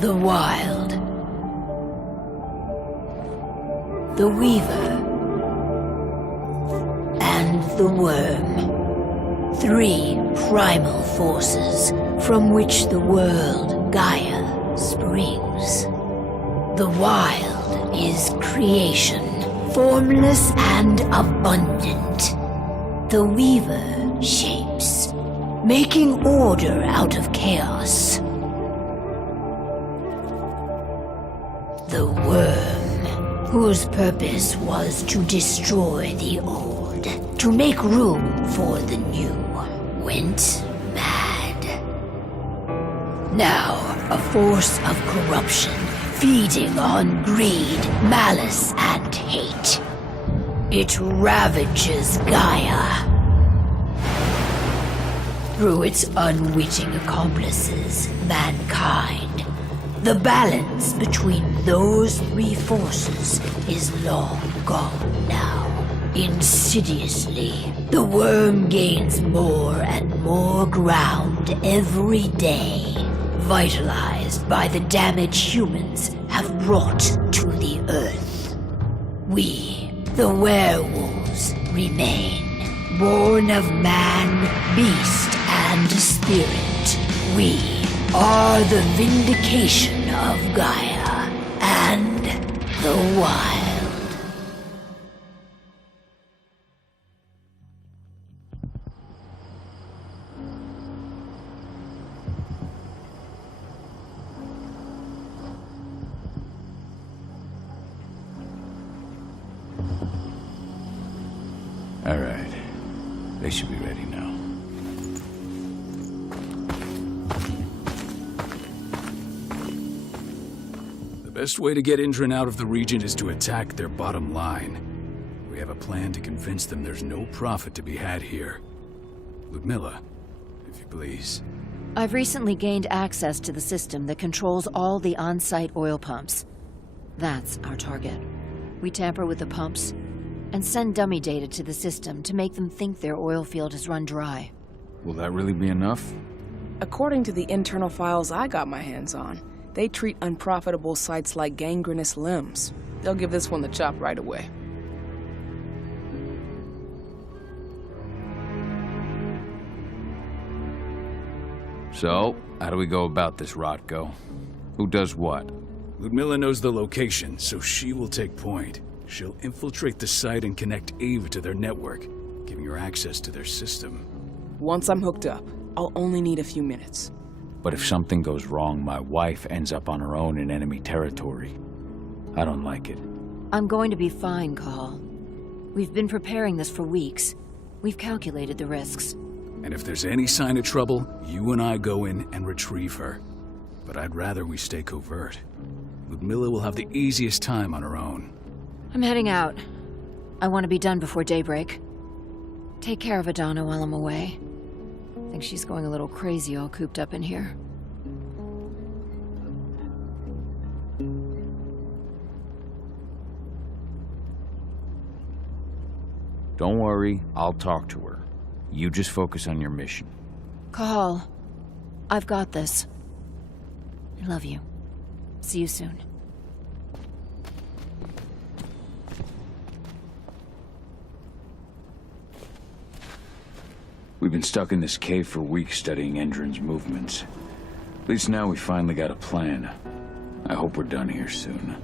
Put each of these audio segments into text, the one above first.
The Wild. The Weaver. And the Worm. 3 primal forces from which the world Gaia springs. The Wild is creation, formless and abundant. The Weaver shapes, making order out of chaos. The Worm, whose purpose was to destroy the old, to make room for the new, went mad. Now, a force of corruption, feeding on greed, malice, and hate. It ravages Gaia. Through its unwitting accomplices, mankind. The balance between those 3 forces is long gone now. Insidiously, the worm gains more and more ground every day, vitalized by the damage humans have brought to the Earth. We, the werewolves, remain, born of man, beast, and spirit. We are the vindication of Gaia and the Wild. All right. They should be ready now. The best way to get Indran out of the region is to attack their bottom line. We have a plan to convince them there's no profit to be had here. Ludmilla, if you please. I've recently gained access to the system that controls all the on-site oil pumps. That's our target. We tamper with the pumps and send dummy data to the system to make them think their oil field has run dry. Will that really be enough? According to the internal files I got my hands on, they treat unprofitable sites like gangrenous limbs. They'll give this one the chop right away. So, how do we go about this, Rotko? Who does what? Ludmilla knows the location, so she will take point. She'll infiltrate the site and connect Ava to their network, giving her access to their system. Once I'm hooked up, I'll only need a few minutes. But if something goes wrong, my wife ends up on her own in enemy territory. I don't like it. I'm going to be fine, Call. We've been preparing this for weeks. We've calculated the risks. And if there's any sign of trouble, you and I go in and retrieve her. But I'd rather we stay covert. Ludmilla will have the easiest time on her own. I'm heading out. I want to be done before daybreak. Take care of Adana while I'm away. I think she's going a little crazy all cooped up in here. Don't worry, I'll talk to her. You just focus on your mission. Call. I've got this. I love you. See you soon. We've been stuck in this cave for weeks studying Endron's movements. At least now we finally got a plan. I hope we're done here soon.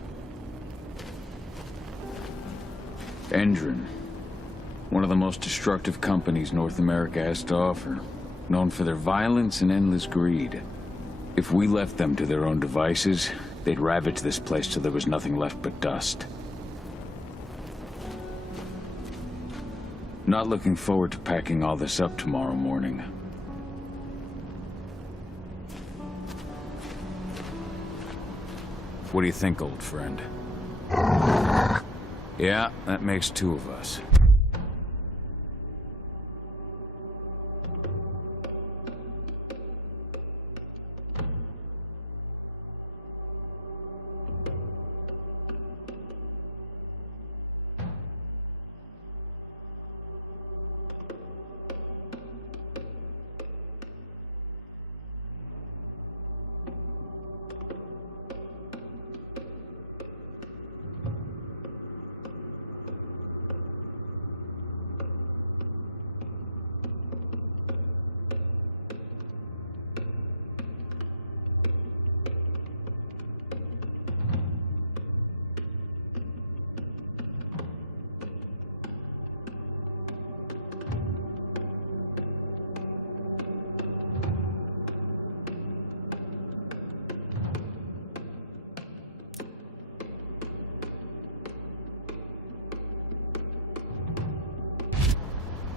Endron. One of the most destructive companies North America has to offer. Known for their violence and endless greed. If we left them to their own devices, they'd ravage this place till there was nothing left but dust. Not looking forward to packing all this up tomorrow morning. What do you think, old friend? Yeah, that makes 2 of us.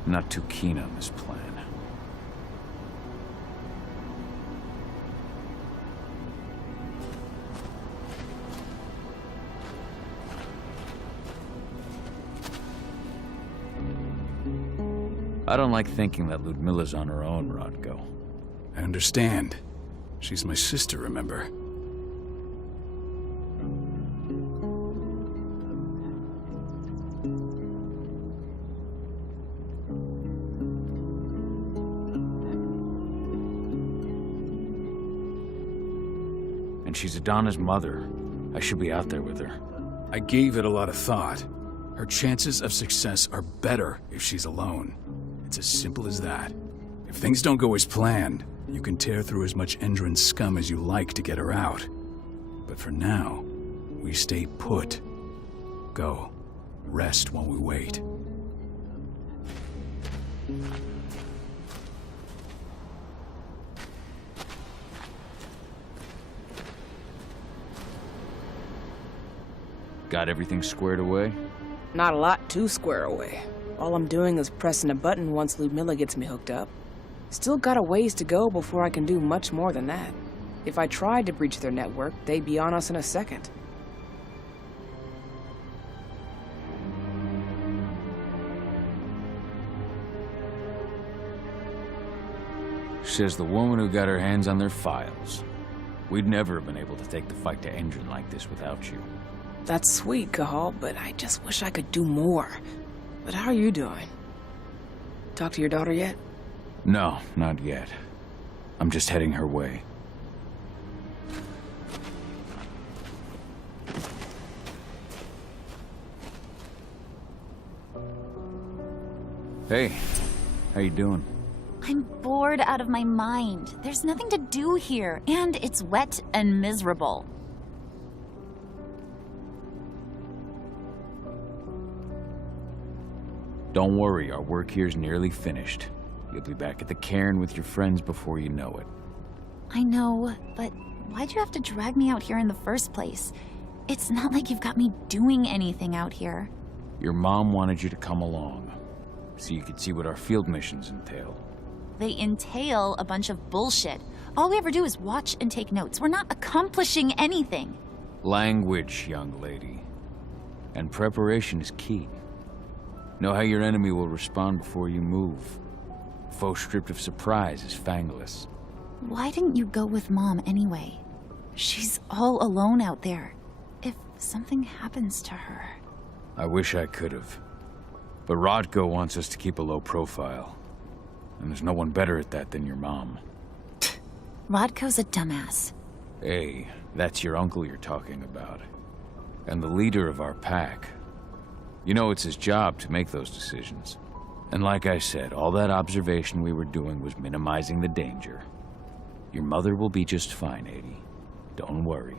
Not too keen on this plan. I don't like thinking that Ludmilla's on her own, Rodko. I understand. She's my sister, remember? And she's Adana's mother. I should be out there with her. I gave it a lot of thought. Her chances of success are better if she's alone. It's as simple as that. If things don't go as planned, you can tear through as much Endron scum as you like to get her out. But for now, we stay put. Go. Rest while we wait. Got everything squared away? Not a lot to square away. All I'm doing is pressing a button once Ludmilla gets me hooked up. Still got a ways to go before I can do much more than that. If I tried to breach their network, they'd be on us in a second. Says the woman who got her hands on their files. We'd never have been able to take the fight to Endron like this without you. That's sweet, Cahal, but I just wish I could do more. But how are you doing? Talk to your daughter yet? No, not yet. I'm just heading her way. Hey, how you doing? I'm bored out of my mind. There's nothing to do here, and it's wet and miserable. Don't worry, our work here's nearly finished. You'll be back at the cairn with your friends before you know it. I know, but why'd you have to drag me out here in the first place? It's not like you've got me doing anything out here. Your mom wanted you to come along, so you could see what our field missions entail. They entail a bunch of bullshit. All we ever do is watch and take notes. We're not accomplishing anything. Language, young lady. And preparation is key. Know how your enemy will respond before you move. Faux stripped of surprise is fangless. Why didn't you go with Mom anyway? She's all alone out there. If something happens to her... I wish I could have. But Rodko wants us to keep a low profile. And there's no one better at that than your mom. Rodko's a dumbass. Hey, that's your uncle you're talking about. And the leader of our pack. You know it's his job to make those decisions. And like I said, all that observation we were doing was minimizing the danger. Your mother will be just fine, Adie. Don't worry.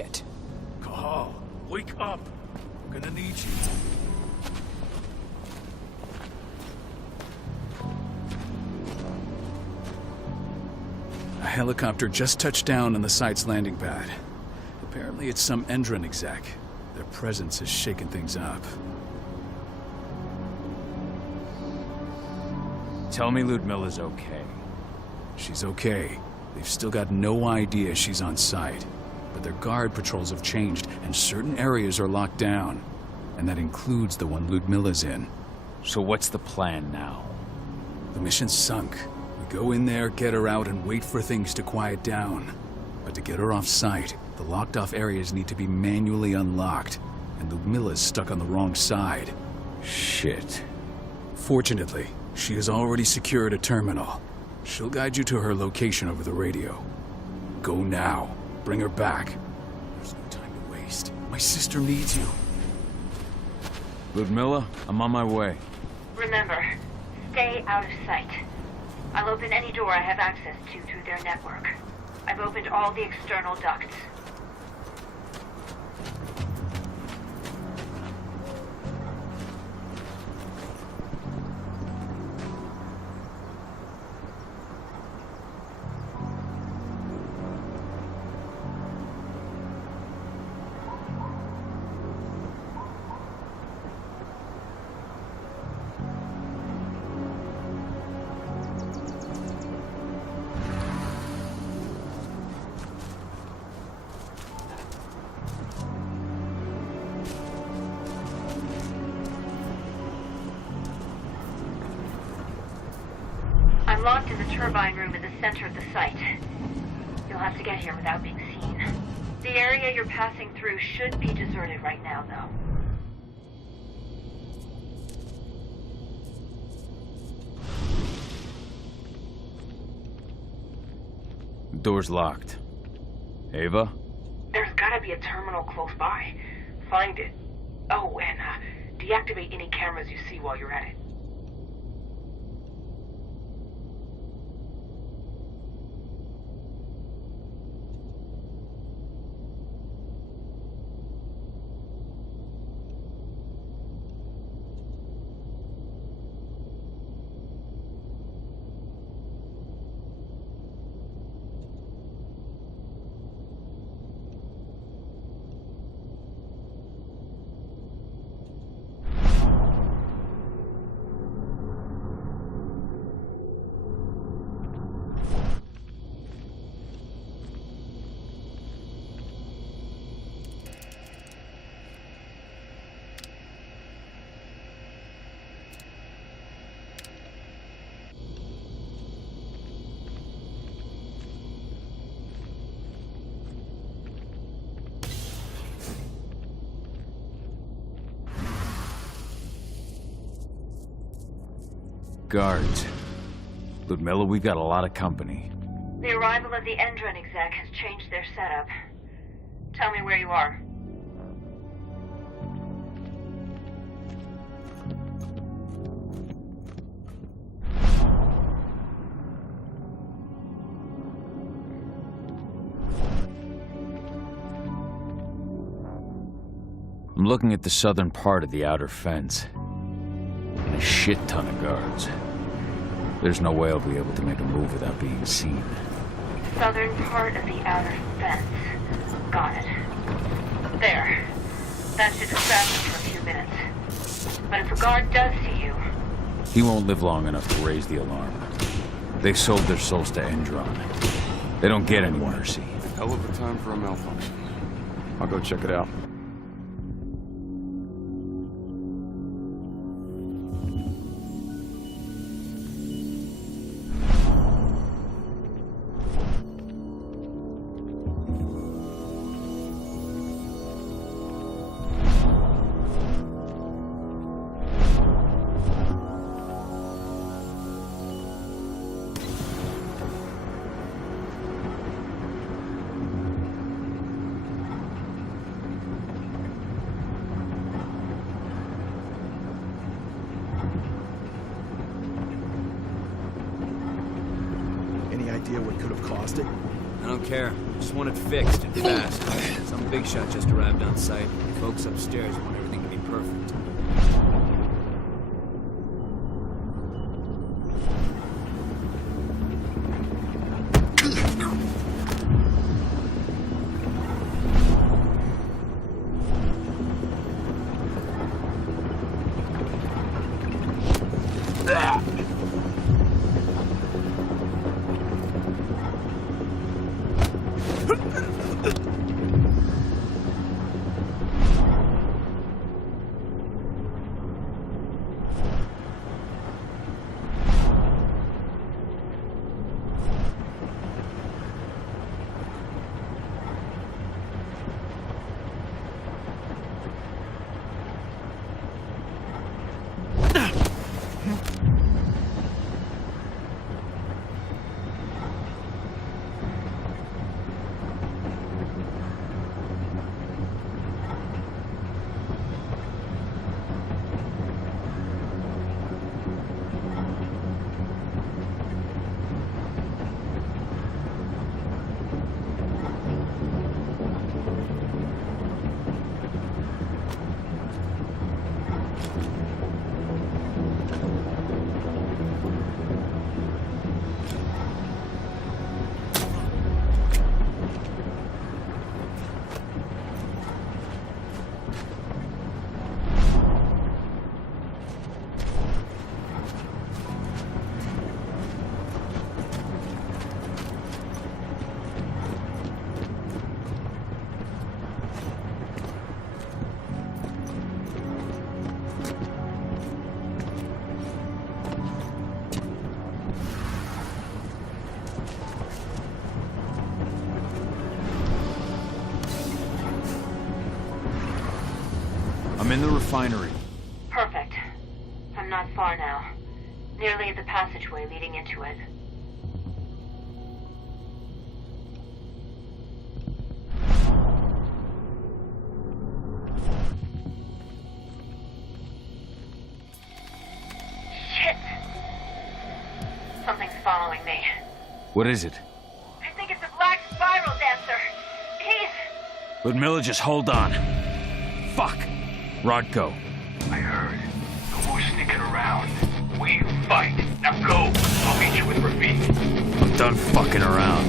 Shit. Cahal, wake up! We're gonna need you. A helicopter just touched down on the site's landing pad. Apparently it's some Endron exec. Their presence is shaking things up. Tell me Ludmilla's okay. She's okay. They've still got no idea she's on site. But their guard patrols have changed, and certain areas are locked down. And that includes the one Ludmilla's in. So what's the plan now? The mission's sunk. We go in there, get her out, and wait for things to quiet down. But to get her off site, the locked-off areas need to be manually unlocked. And Ludmilla's stuck on the wrong side. Shit. Fortunately, she has already secured a terminal. She'll guide you to her location over the radio. Go now. Bring her back. There's no time to waste. My sister needs you. Ludmilla, I'm on my way. Remember, stay out of sight. I'll open any door I have access to through their network. I've opened all the external ducts. I'm locked in the turbine room in the center of the site. You'll have to get here without being seen. The area you're passing through should be deserted right now, though. Door's locked. Ava? There's gotta be a terminal close by. Find it. Oh, and deactivate any cameras you see while you're at it. Guards. Ludmilla, we've got a lot of company. The arrival of the Endron exec has changed their setup. Tell me where you are. I'm looking at the southern part of the outer fence. And a shit ton of guards. There's no way I'll be able to make a move without being seen. Southern part of the outer fence. Got it. There. That should distract them for a few minutes. But if a guard does see you... He won't live long enough to raise the alarm. They sold their souls to Endron. They don't get any mercy. Hell of a time for a malfunction. I'll go check it out. Any idea what could have caused it? I don't care. Just want it fixed and fast. Some big shot just arrived on site. Folks upstairs want everything to be perfect. I'm in the refinery. Perfect. I'm not far now. Nearly at the passageway leading into it. Shit! Something's following me. What is it? I think it's a black spiral dancer. He's... Ludmilla, just hold on. Fuck! Rodko. I heard. No more sneaking around. We fight. Now go. I'll meet you with Rafik. I'm done fucking around.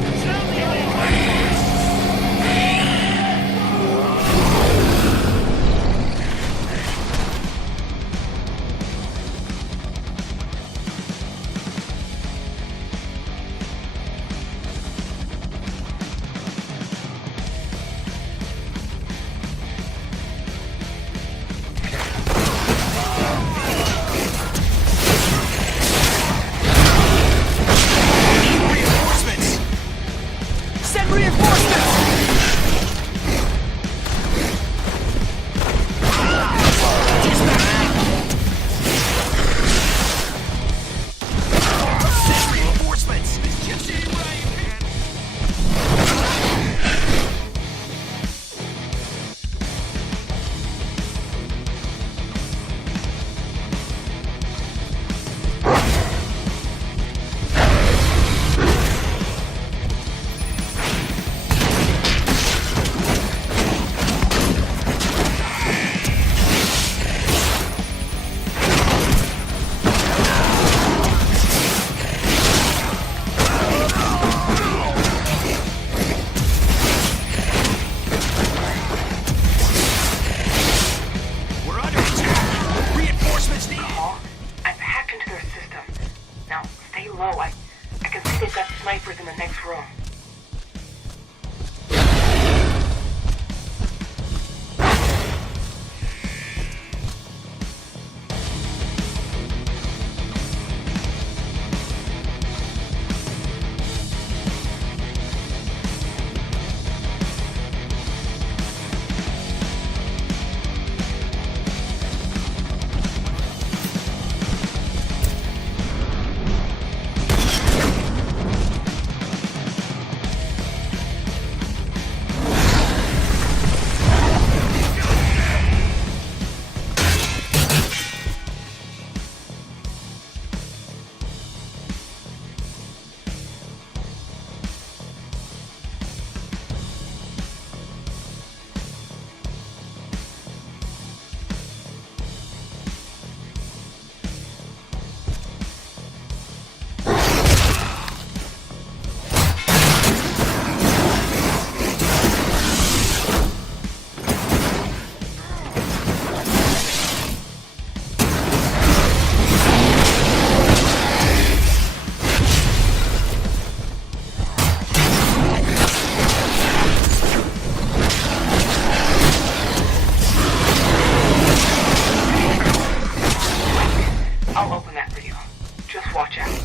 Just watch out.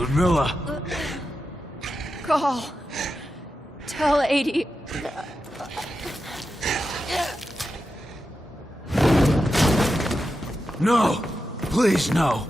Ludmilla! Call. Tell 80. No! Please, no!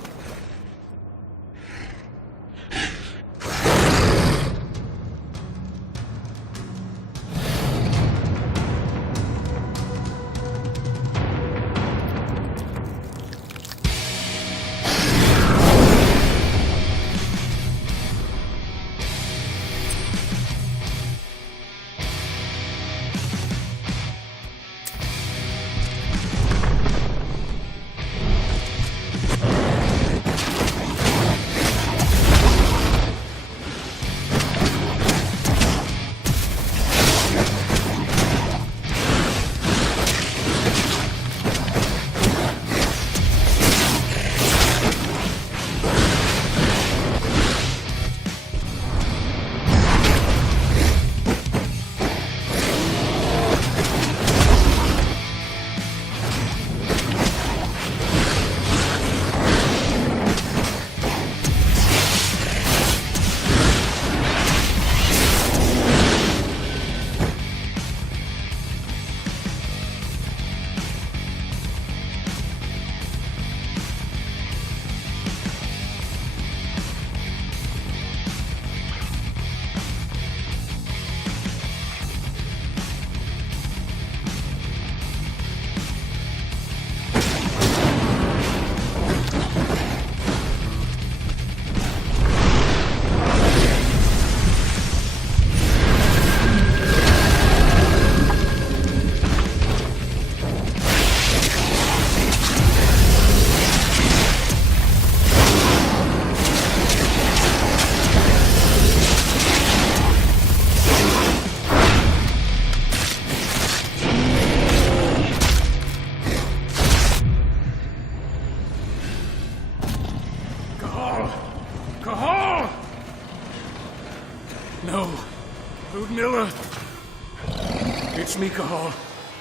It's me, Cahal.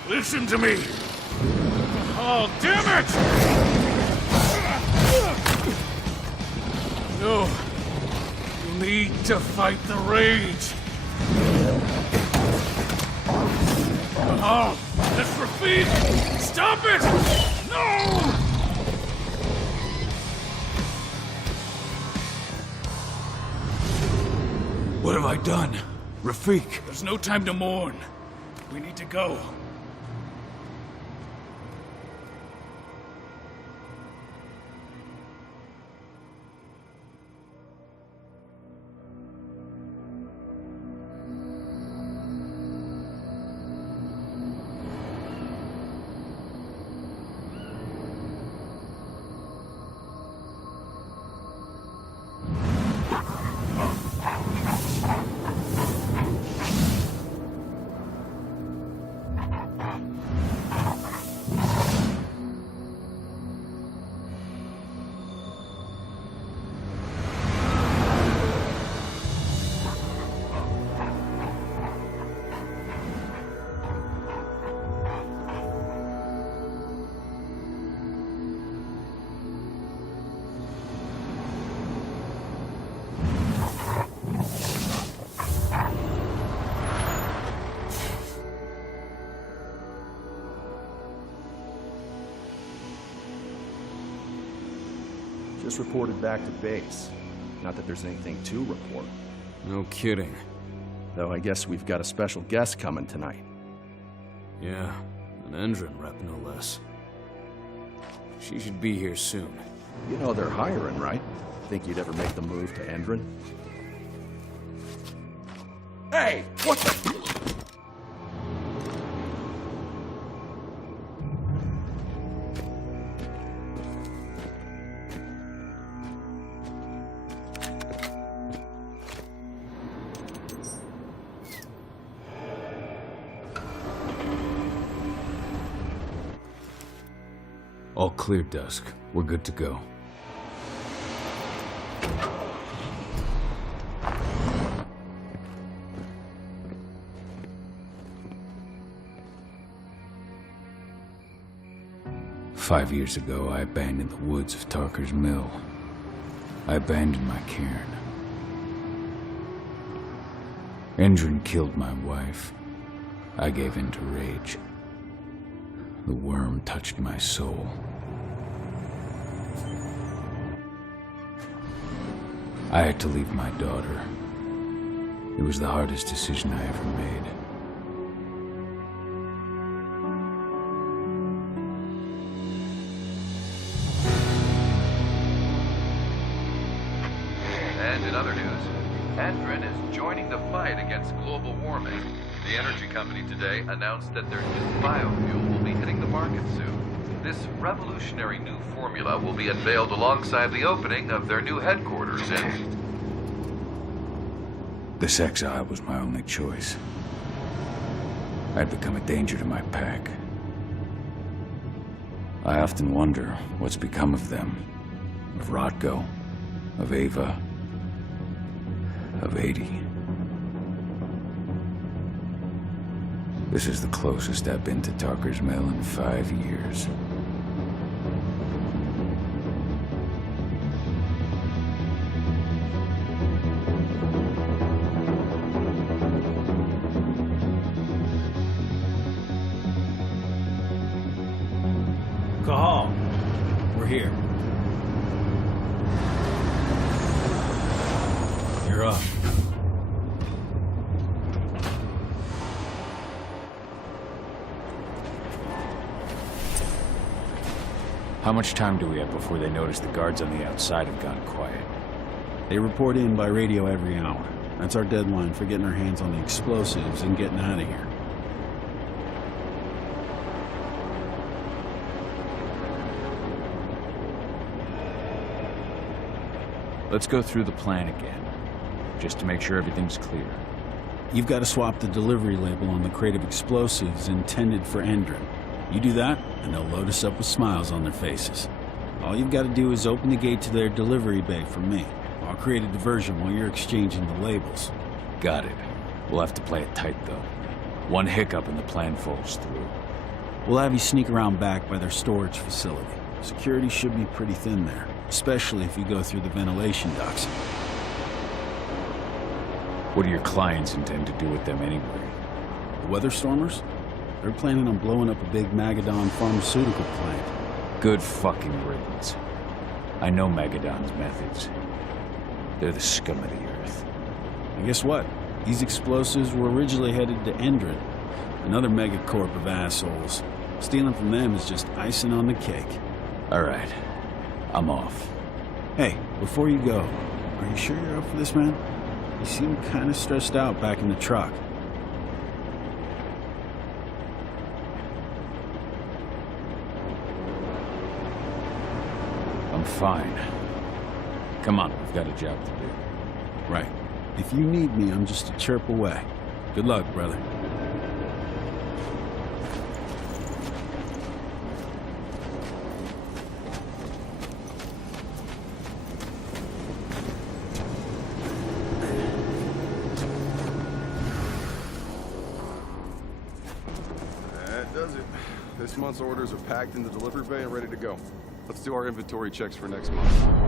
Listen to me! Cahal, damn it! No. You need to fight the rage. Cahal, that's Rafik! Stop it! No! What have I done? Rafik! There's no time to mourn. We need to go. Just reported back to base. Not that there's anything to report. No kidding. Though I guess we've got a special guest coming tonight. Yeah, an Endron rep no less. She should be here soon. You know they're hiring, right? Think you'd ever make the move to Endron? Hey! What the... All clear, Dusk. We're good to go. "5 years ago, I abandoned the woods of Tarker's Mill. I abandoned my cairn. Endron killed my wife. I gave in to rage. The worm touched my soul. I had to leave my daughter. It was the hardest decision I ever made. And in other news, Endron is joining the fight against global warming. The energy company today announced that their new biofuel will be hitting the market soon. This revolutionary new formula will be unveiled alongside the opening of their new headquarters in... This exile was my only choice. I'd become a danger to my pack. I often wonder what's become of them. Of Rotko, of Ava, of 80. This is the closest I've been to Tarker's Mill in 5 years. Cahal, we're here. You're up. How much time do we have before they notice the guards on the outside have gone quiet? They report in by radio every hour. That's our deadline for getting our hands on the explosives and getting out of here. Let's go through the plan again, just to make sure everything's clear. You've got to swap the delivery label on the crate of explosives intended for Endron. You do that, and they'll load us up with smiles on their faces. All you've got to do is open the gate to their delivery bay for me. I'll create a diversion while you're exchanging the labels. Got it. We'll have to play it tight, though. One hiccup and the plan falls through. We'll have you sneak around back by their storage facility. Security should be pretty thin there, especially if you go through the ventilation ducts. What do your clients intend to do with them anyway? The Weather Stormers? They're planning on blowing up a big Magadon pharmaceutical plant. Good fucking riddance. I know Magadon's methods. They're the scum of the earth. And guess what? These explosives were originally headed to Endron, another megacorp of assholes. Stealing from them is just icing on the cake. All right, I'm off. Hey, before you go, are you sure you're up for this, man? You seem kind of stressed out back in the truck. I'm fine. Come on, we've got a job to do. Right. If you need me, I'm just a chirp away. Good luck, brother. That does it. This month's orders are packed in the delivery bay and ready to go. Let's do our inventory checks for next month.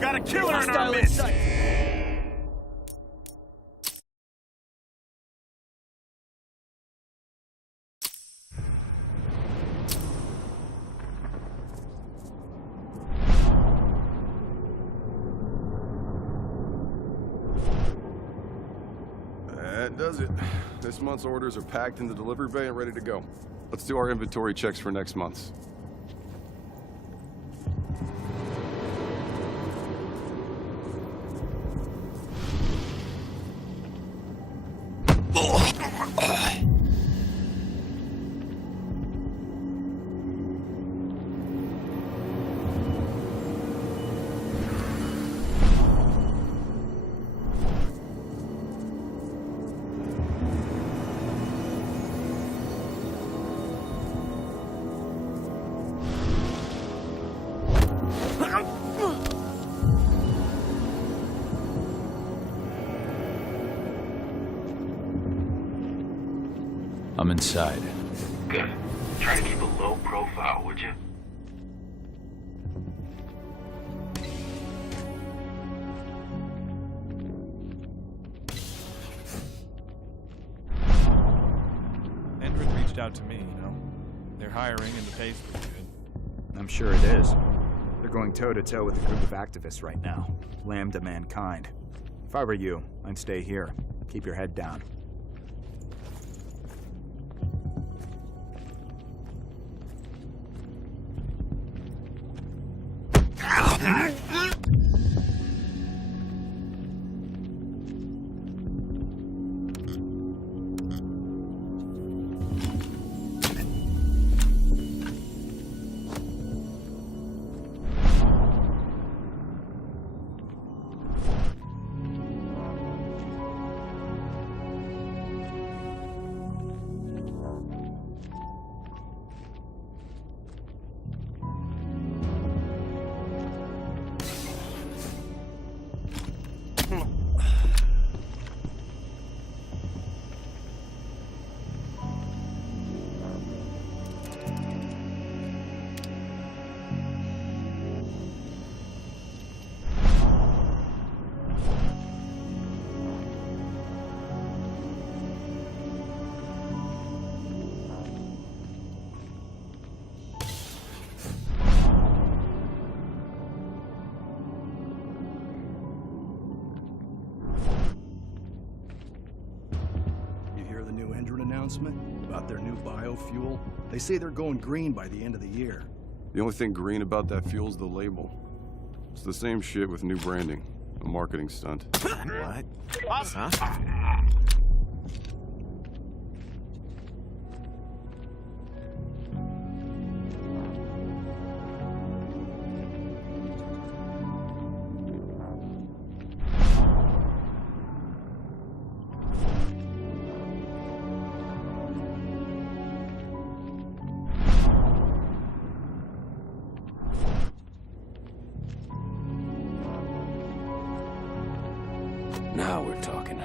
Got a killer in our midst! That does it. This month's orders are packed in the delivery bay and ready to go. Let's do our inventory checks for next month's. I'm inside. Good. Try to keep a low profile, would you? Endron reached out to me, you know. They're hiring and the pay's pretty good. I'm sure it is. They're going toe-to-toe with a group of activists right now. Lambda mankind. If I were you, I'd stay here. Keep your head down. announcement about their new biofuel? They say they're going green by the end of the year. The only thing green about that fuel's the label. It's the same shit with new branding. A marketing stunt. What? Huh? Now we're talking.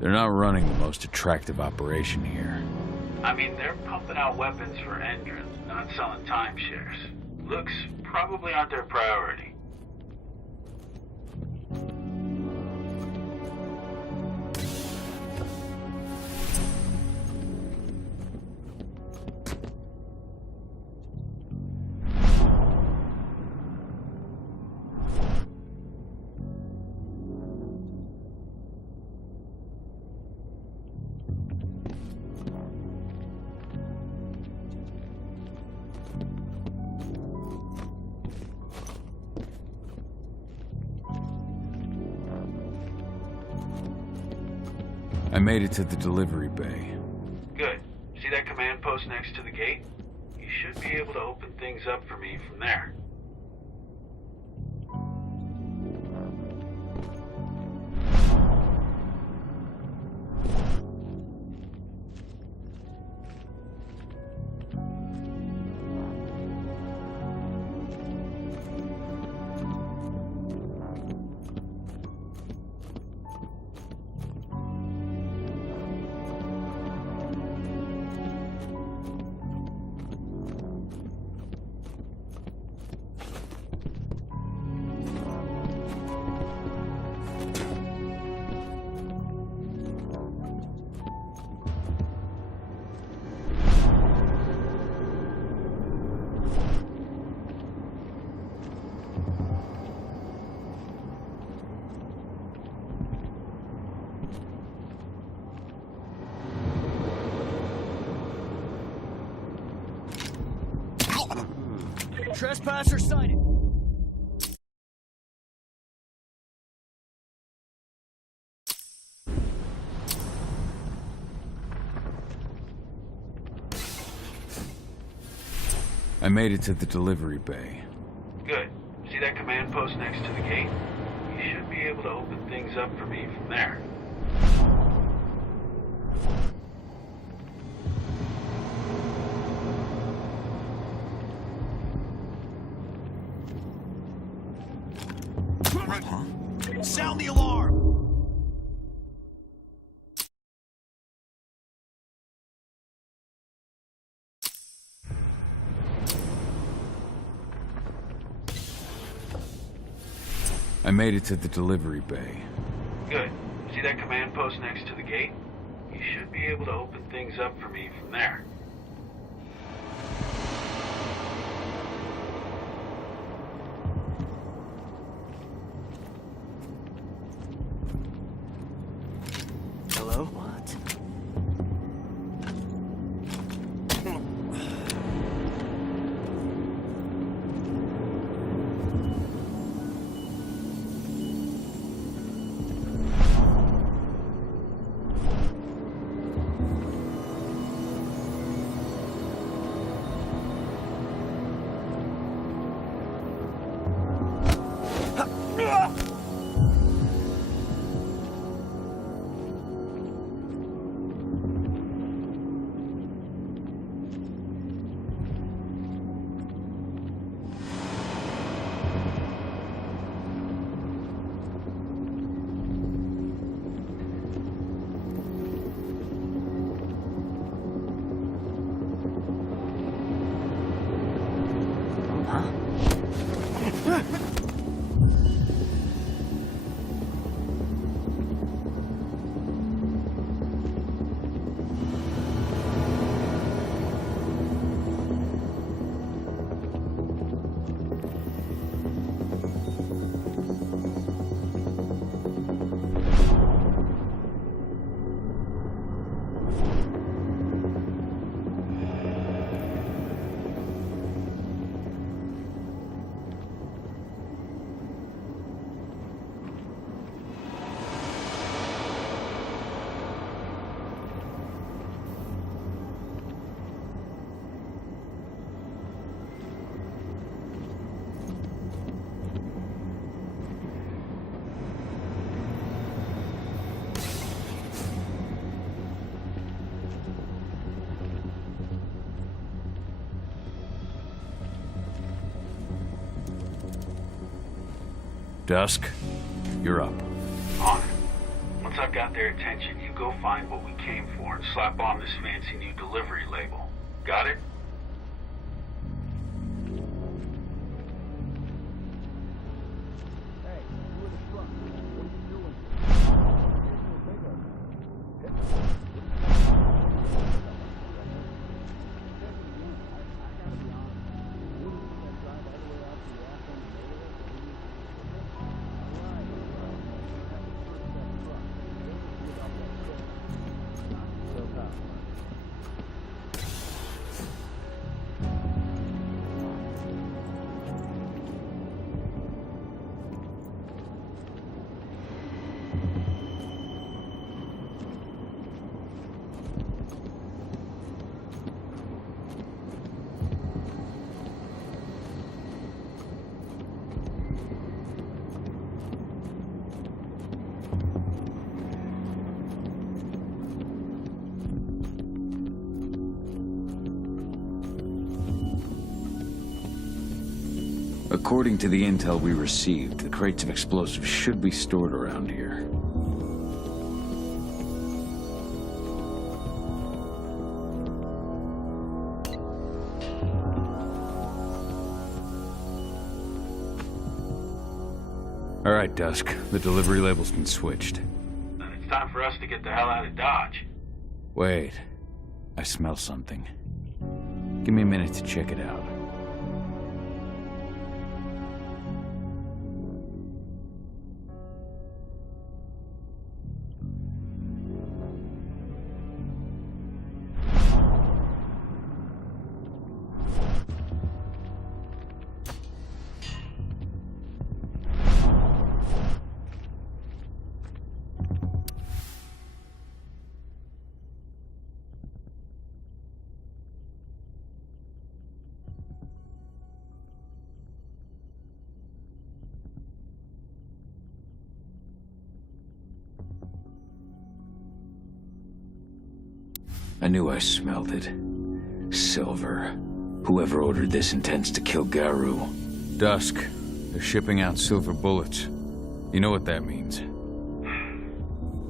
They're not running the most attractive operation here. I mean, they're pumping out weapons for Endrin, not selling timeshares. Looks probably aren't their priority. I made it to the delivery bay. Good. See that command post next to the gate? You should be able to open things up for me from there. Trespasser sighted. I made it to the delivery bay. Good. See that command post next to the gate? You should be able to open things up for me from there. Sound the alarm! I made it to the delivery bay. Good. See that command post next to the gate? You should be able to open things up for me from there. Hello? What? Dusk, you're up. On it. Once I've got their attention, you go find what we came for and slap on this fancy new delivery label. Got it? According to the intel we received, the crates of explosives should be stored around here. All right, Dusk. The delivery label's been switched. Then it's time for us to get the hell out of Dodge. Wait. I smell something. Give me a minute to check it out. I knew I smelled it. Silver. Whoever ordered this intends to kill Garu. Dusk. They're shipping out silver bullets. You know what that means.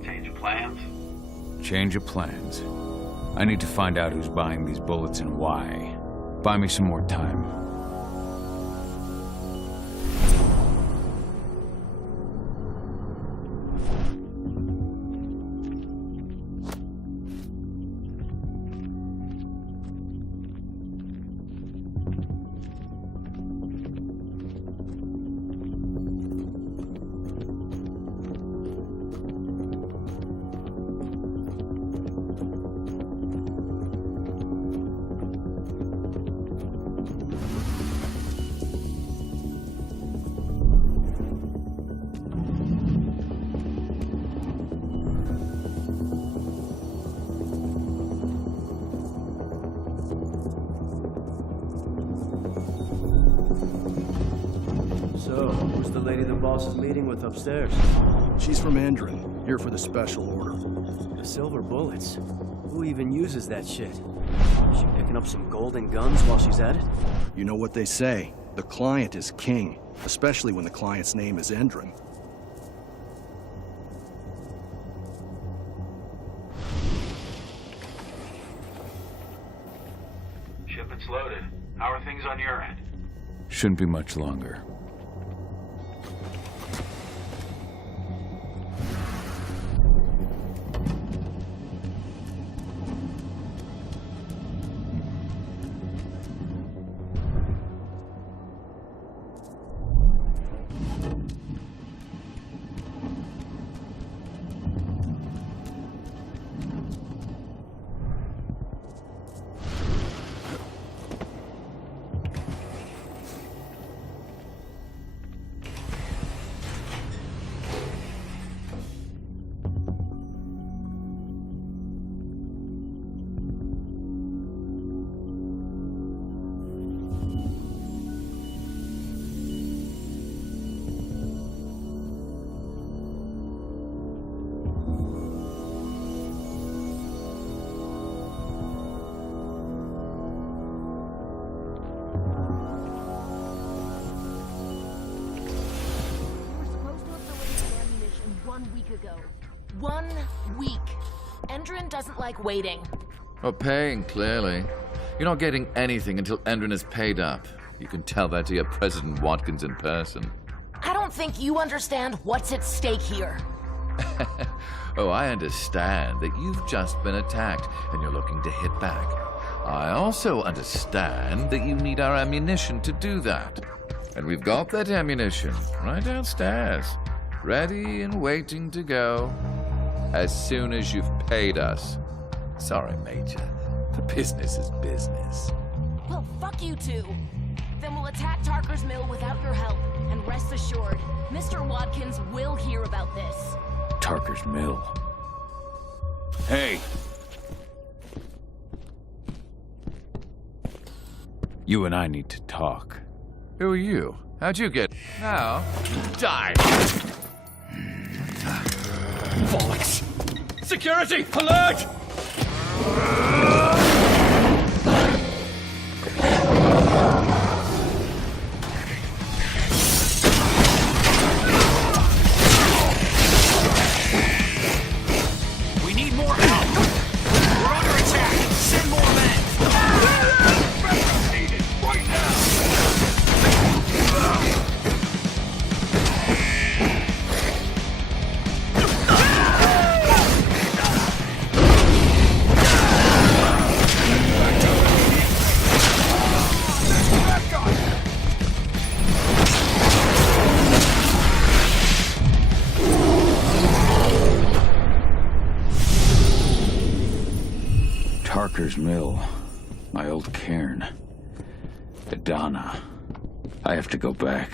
Change of plans? Change of plans. I need to find out who's buying these bullets and why. Buy me some more time. So, who's the lady the boss is meeting with upstairs? She's from Endron, here for the special order. The silver bullets? Who even uses that shit? Is she picking up some golden guns while she's at it? You know what they say, the client is king, especially when the client's name is Endron. Shipment's loaded. How are things on your end? Shouldn't be much longer. Ago. 1 week. Endron doesn't like waiting. Well, paying, clearly. You're not getting anything until Endron is paid up. You can tell that to your President Watkins in person. I don't think you understand what's at stake here. Oh, I understand that you've just been attacked and you're looking to hit back. I also understand that you need our ammunition to do that. And we've got that ammunition right downstairs. Ready and waiting to go as soon as you've paid us. Sorry, Major. The business is business. Well, fuck you two. Then we'll attack Tarker's Mill without your help. And rest assured, Mr. Watkins will hear about this. Tarker's Mill. Hey! You and I need to talk. Who are you? How'd you get... Now, die! Bollocks! Security! Alert! We need more help! We're under attack! Send more men! Needed right now! Tarker's Mill. My old cairn. Adana. I have to go back.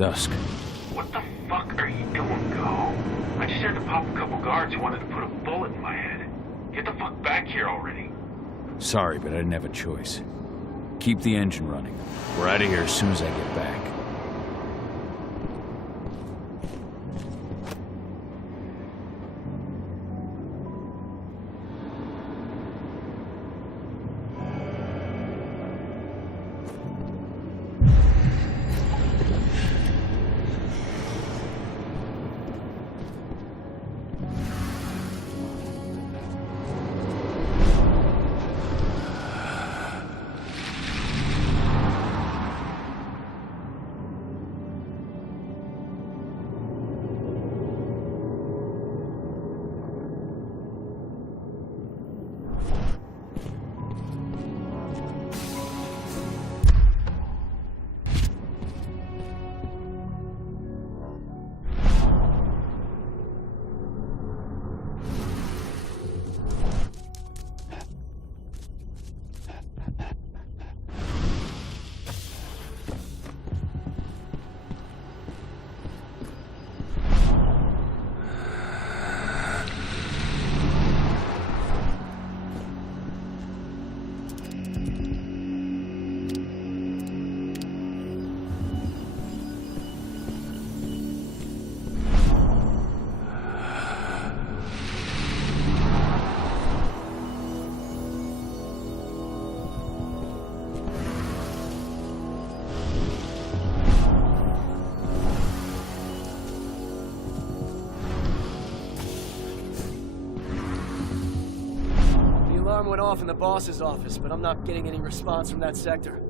dusk. What the fuck are you doing, Go? I just had to pop a couple guards who wanted to put a bullet in my head. Get the fuck back here already. Sorry, but I didn't have a choice. Keep the engine running. We're out of here as soon as I get back. Alarm went off in the boss's office, but I'm not getting any response from that sector.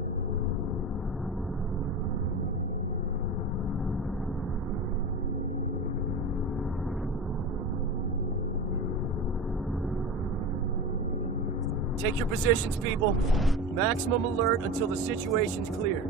Take your positions, people. Maximum alert until the situation's clear.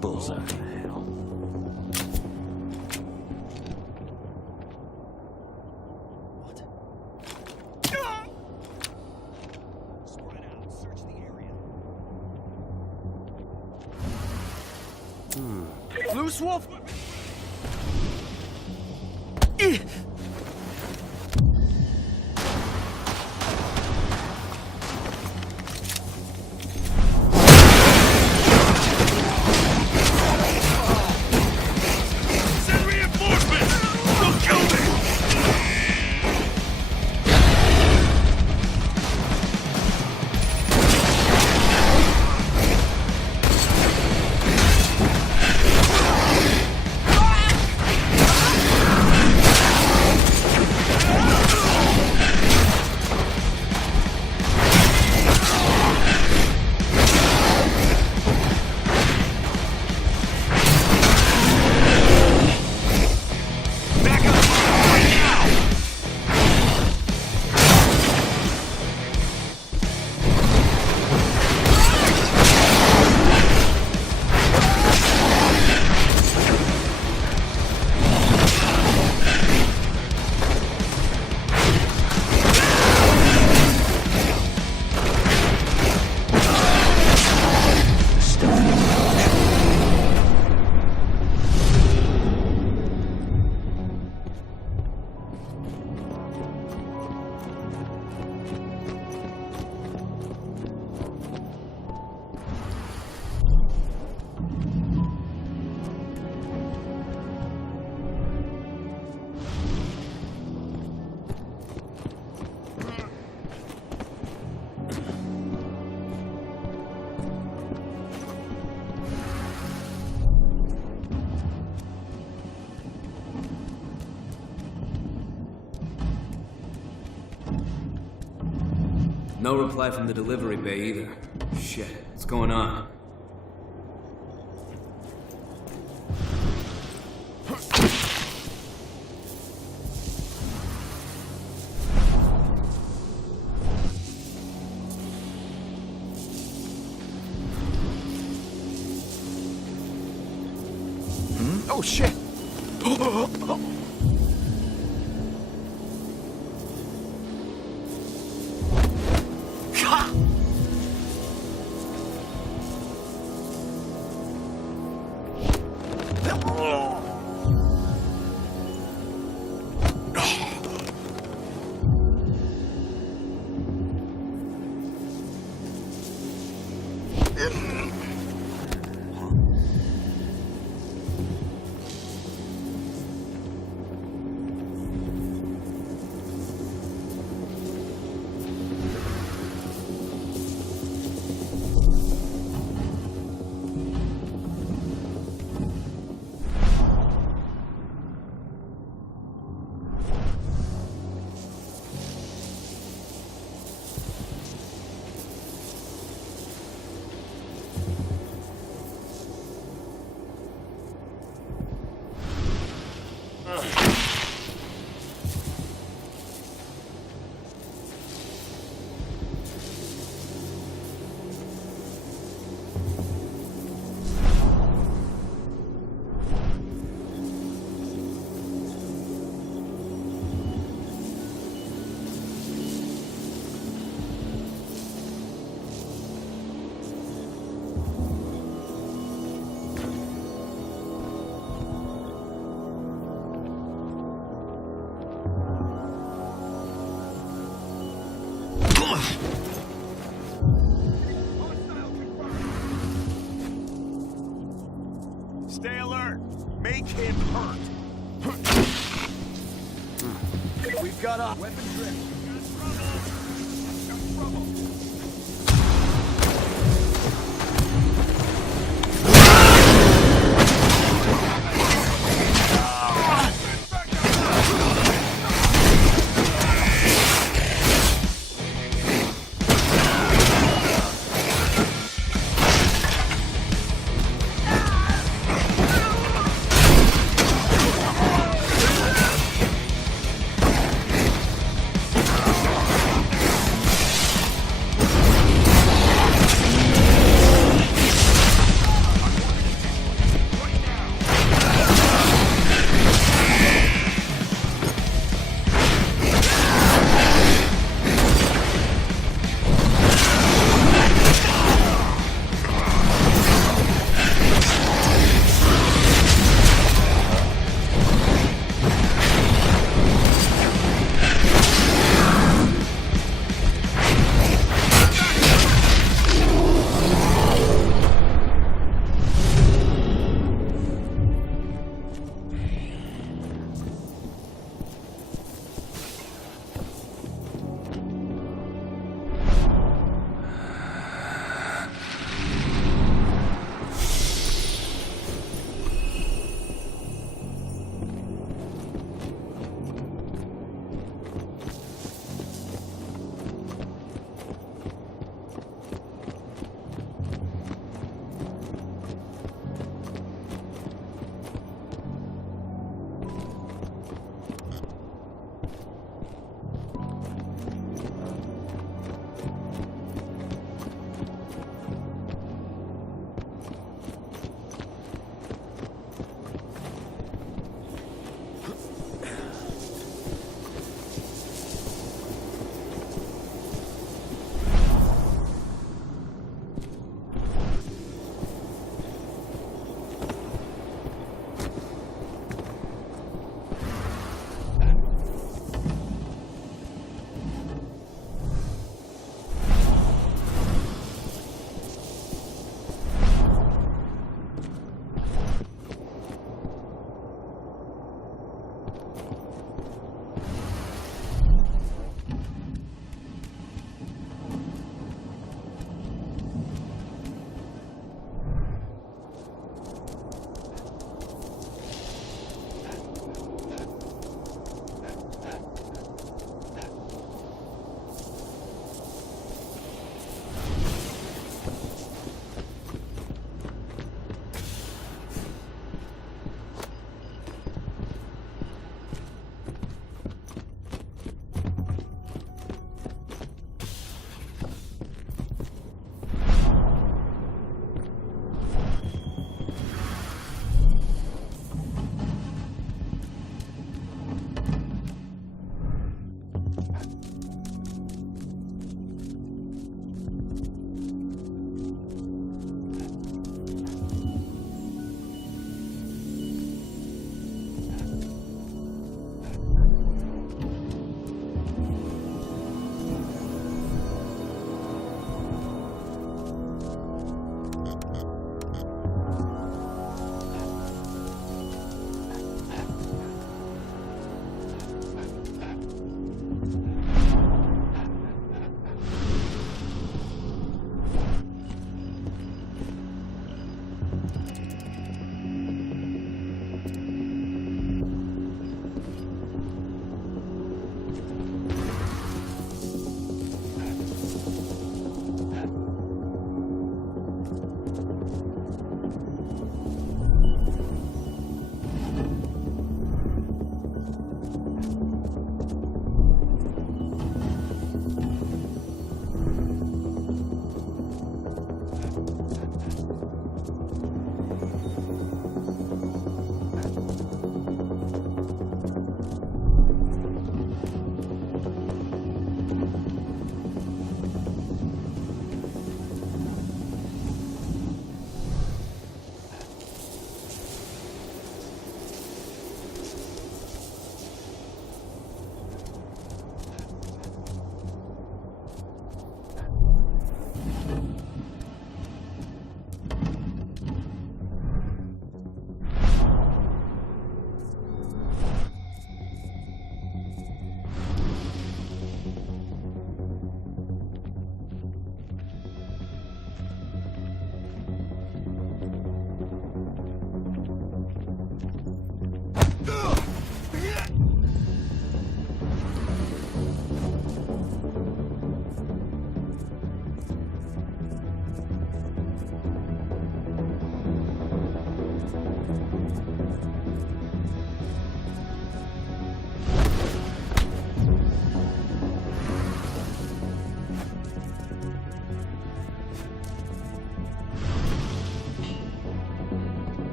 Bullseye. Loose wolf! No reply from the delivery bay either. Shit, what's going on? Oh, shit! Stay alert! Make him hurt! We've got a weapon drift.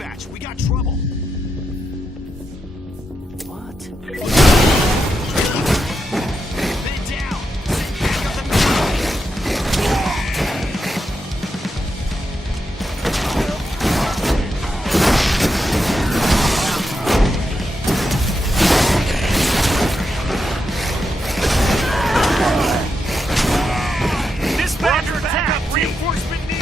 dispatch. We got trouble. What? Man down. Send back up the mountain. Dispatch, attack! Reinforcement needed!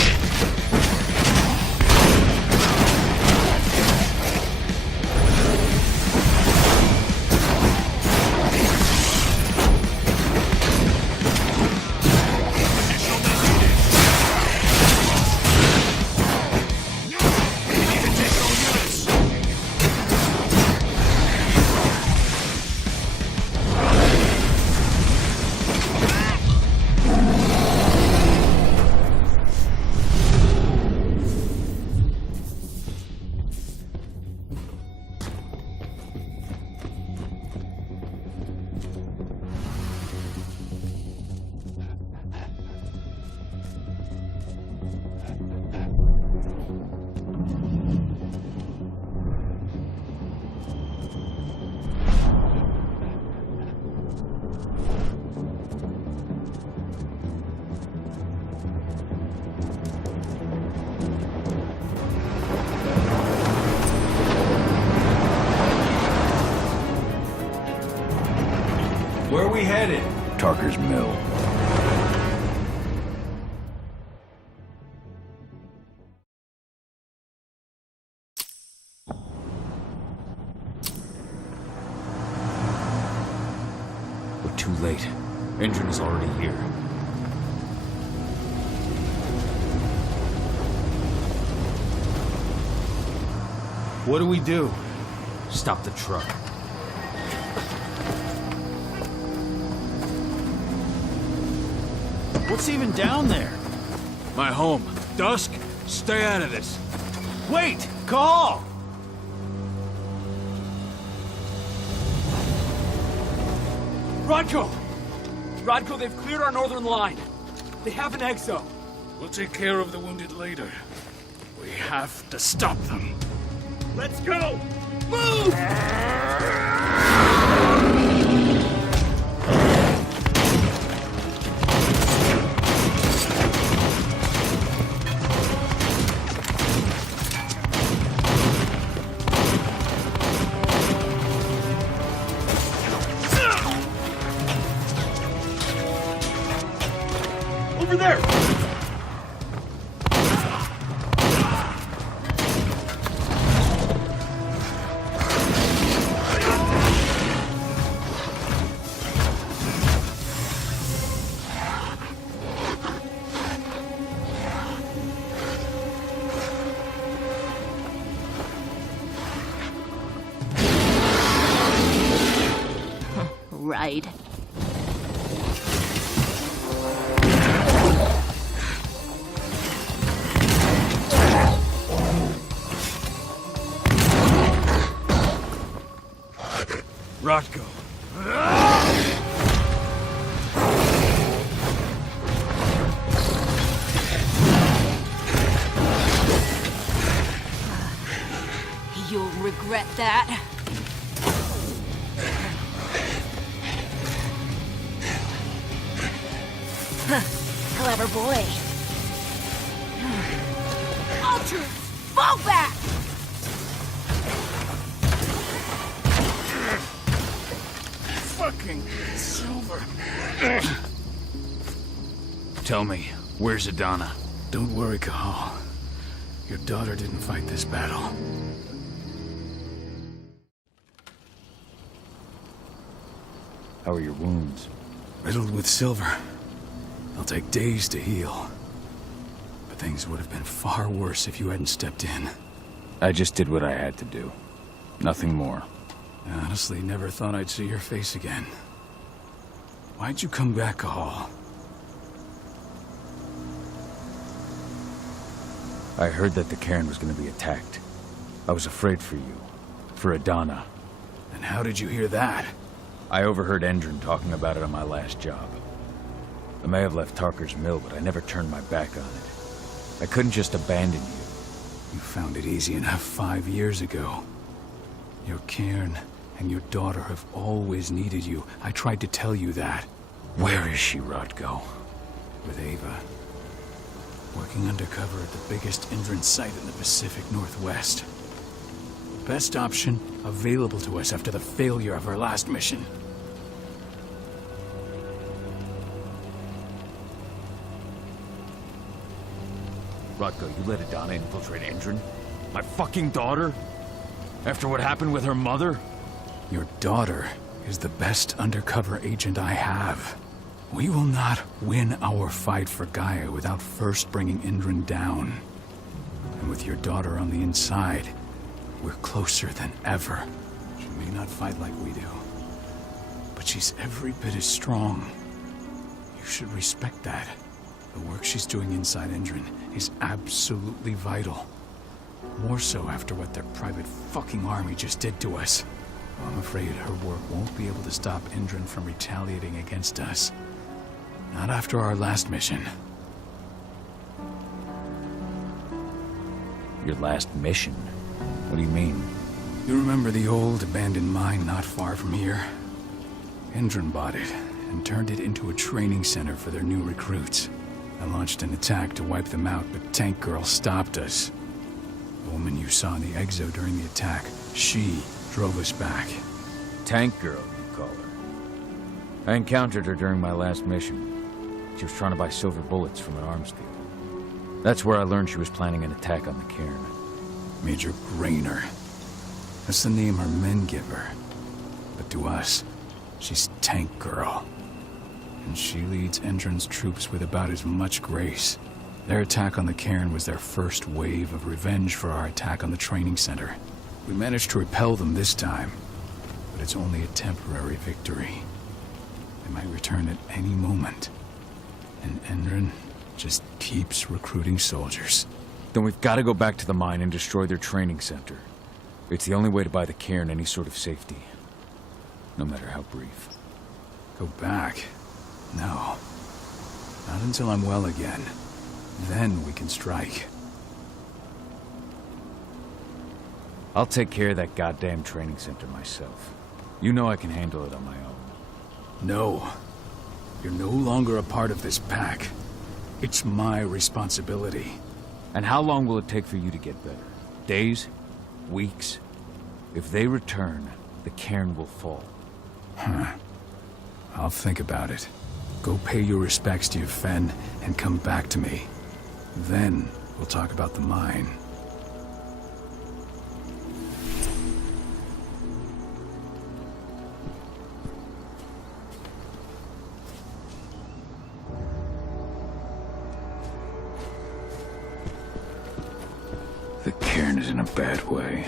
Where are we headed? Tarker's Mill. We're too late. Engine is already here. What do we do? Stop the truck. What's even down there? My home. Dusk, stay out of this. Wait! Call! Rodko! Rodko, they've cleared our northern line. They have an exo. We'll take care of the wounded later. We have to stop them. Let's go! Move! Over there! Right. Rodko. You'll regret that. Clever boy. All troops, fall back! Fucking Silver. Tell me, where's Adana? Don't worry, Cahal. Your daughter didn't fight this battle. How are your wounds? Riddled with silver. They'll take days to heal. But things would have been far worse if you hadn't stepped in. I just did what I had to do. Nothing more. I honestly never thought I'd see your face again. Why'd you come back, Cahal? I heard that the cairn was going to be attacked. I was afraid for you. For Adana. And how did you hear that? I overheard Endron talking about it on my last job. I may have left Tarker's Mill, but I never turned my back on it. I couldn't just abandon you. You found it easy enough 5 years ago. Your cairn and your daughter have always needed you. I tried to tell you that. Where is she, Rodko? With Ava. Working undercover at the biggest Indran site in the Pacific Northwest. The best option available to us after the failure of our last mission. Rodko, you let Adana infiltrate Indran? My fucking daughter? After what happened with her mother? Your daughter is the best undercover agent I have. We will not win our fight for Gaia without first bringing Indran down. And with your daughter on the inside, we're closer than ever. She may not fight like we do, but she's every bit as strong. You should respect that. The work she's doing inside Indran is absolutely vital. More so after what their private fucking army just did to us. I'm afraid her work won't be able to stop Indran from retaliating against us. Not after our last mission. Your last mission? What do you mean? You remember the old abandoned mine not far from here? Indran bought it and turned it into a training center for their new recruits. I launched an attack to wipe them out, but Tank Girl stopped us. The woman you saw in the exo during the attack, she drove us back. Tank Girl, you call her. I encountered her during my last mission. She was trying to buy silver bullets from an arms dealer. That's where I learned she was planning an attack on the cairn. Major Grainer. That's the name her men give her. But to us, she's Tank Girl. And she leads Indran's troops with about as much grace. Their attack on the cairn was their first wave of revenge for our attack on the training center. We managed to repel them this time, but it's only a temporary victory. They might return at any moment. And Indran just keeps recruiting soldiers. Then we've got to go back to the mine and destroy their training center. It's the only way to buy the cairn any sort of safety. No matter how brief. Go back? No. Not until I'm well again. Then we can strike. I'll take care of that goddamn training center myself. You know I can handle it on my own. No. You're no longer a part of this pack. It's my responsibility. And how long will it take for you to get better? Days? Weeks? If they return, the cairn will fall. Huh. I'll think about it. Go pay your respects to your Fen and come back to me. Then we'll talk about the mine. The cairn is in a bad way.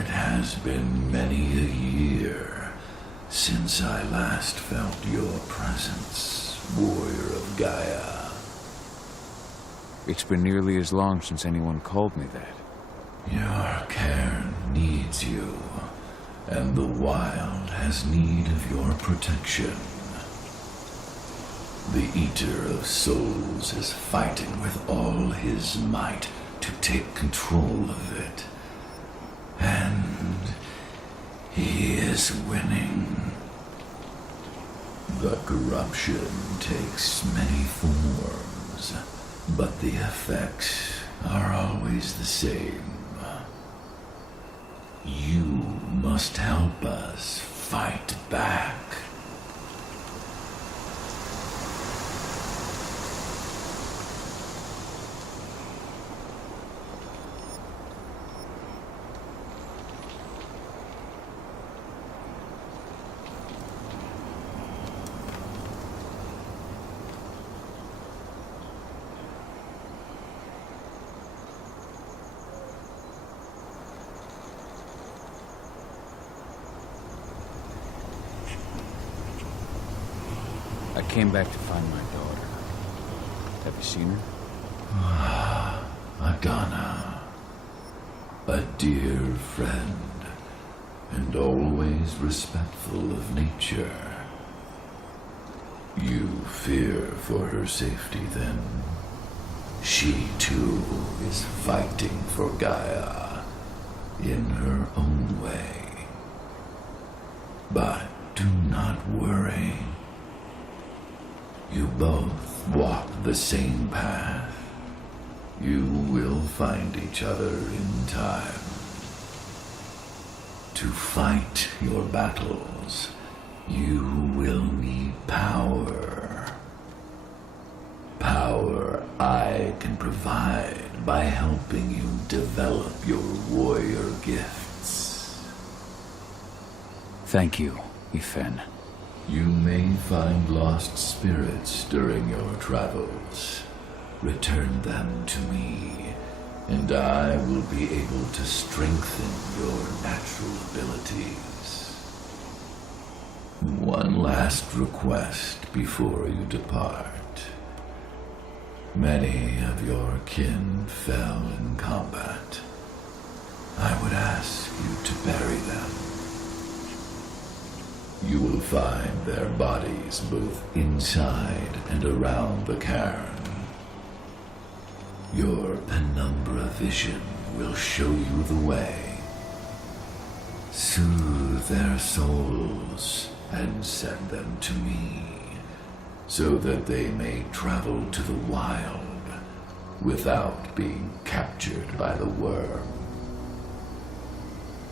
It has been many a year since I last felt your presence, warrior of Gaia. It's been nearly as long since anyone called me that. Your cairn needs you, and the wild has need of your protection. The Eater of Souls is fighting with all his might to take control of it. And he is winning. The corruption takes many forms, but the effects are always the same. You must help us fight back. I came back to find my daughter. Have you seen her? Adana. a dear friend, and always respectful of nature. You fear for her safety, then? She, too, is fighting for Gaia, in her own way. But do not worry. You both walk the same path. You will find each other in time. To fight your battles, you will need power. Power I can provide by helping you develop your warrior gifts. Thank you, Ifen. You may find lost spirits during your travels. Return them to me, and I will be able to strengthen your natural abilities. One last request before you depart. Many of your kin fell in combat. I would ask you to bury them. You will find their bodies both inside and around the cairn. Your penumbra vision will show you the way. Soothe their souls and send them to me, so that they may travel to the wild without being captured by the worm.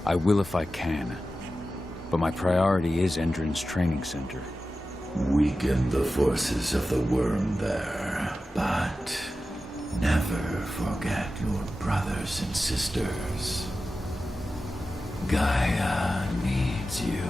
I will if I can, but my priority is Endron's training center. Weaken the forces of the worm there, but never forget your brothers and sisters. Gaia needs you.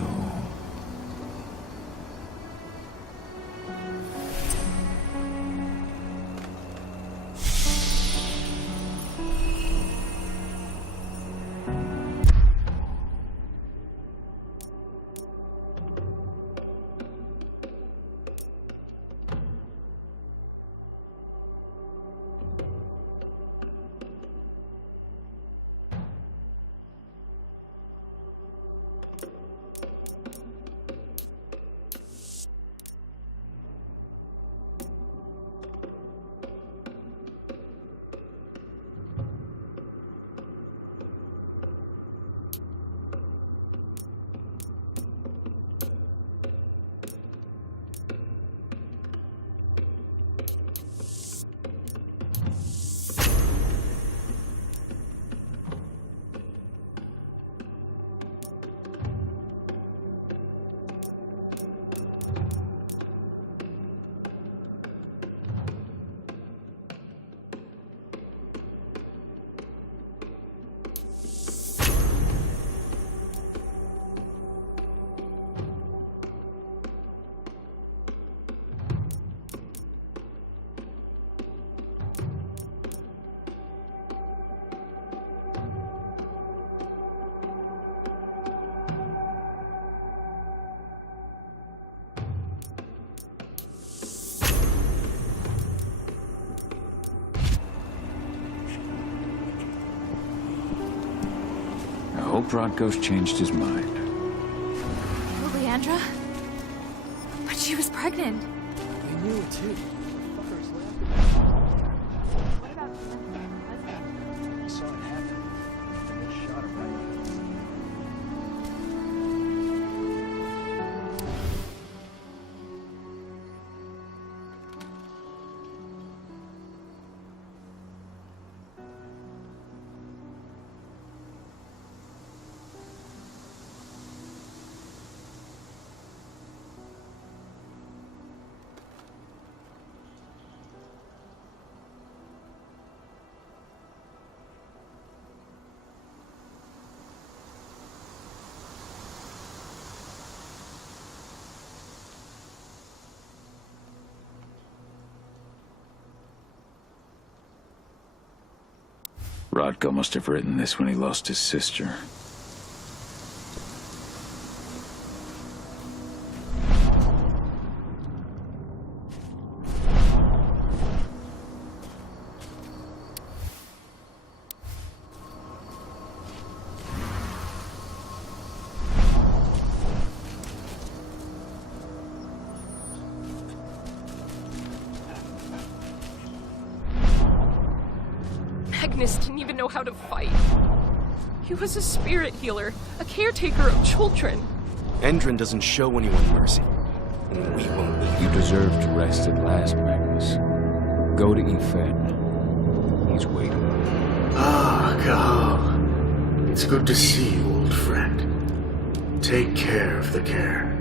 I hope Rodko's changed his mind. Oh, Leandra? But she was pregnant. We knew it too. What about I saw it happen. They shot her right. Rodko must have written this when he lost his sister. Magnus didn't even know how to fight. He was a spirit healer, a caretaker of children. Endrin doesn't show anyone mercy. And we won't either. You deserve to rest at last, Magnus. Go to Ethan. He's waiting. Ah, Cahal. It's good to see you, old friend. Take care of the care.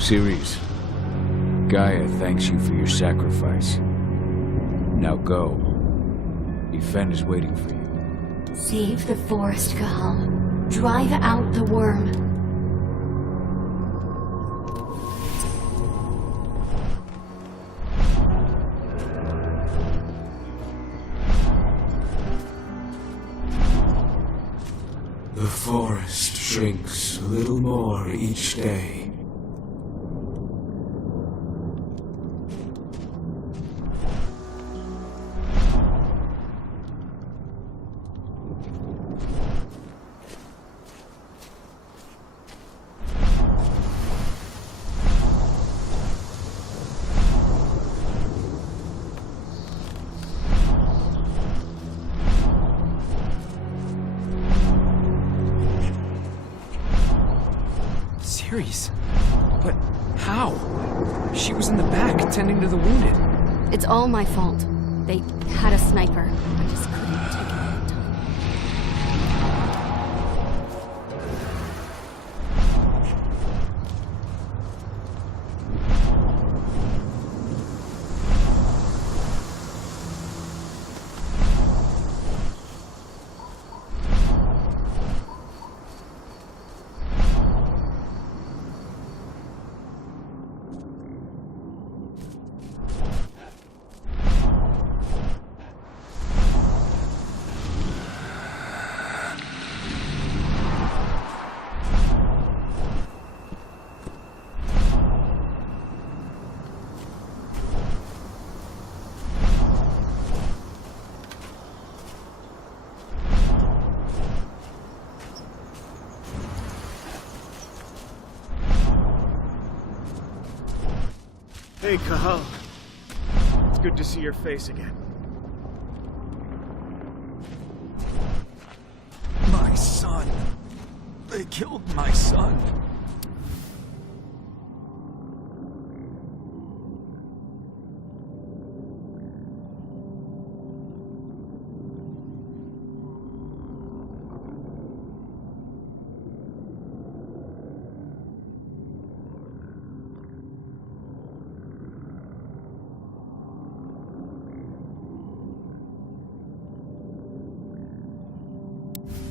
Ceres, Gaia thanks you for your sacrifice. Now go. Ethan is waiting for you. Save the forest, Cahal. Drive out the worm. The forest shrinks a little more each day. Ceres? But how? She was in the back, tending to the wounded. It's all my fault. They had a sniper. I just couldn't take it at the time. Hey, Cahal. It's good to see your face again. My son. They killed my son.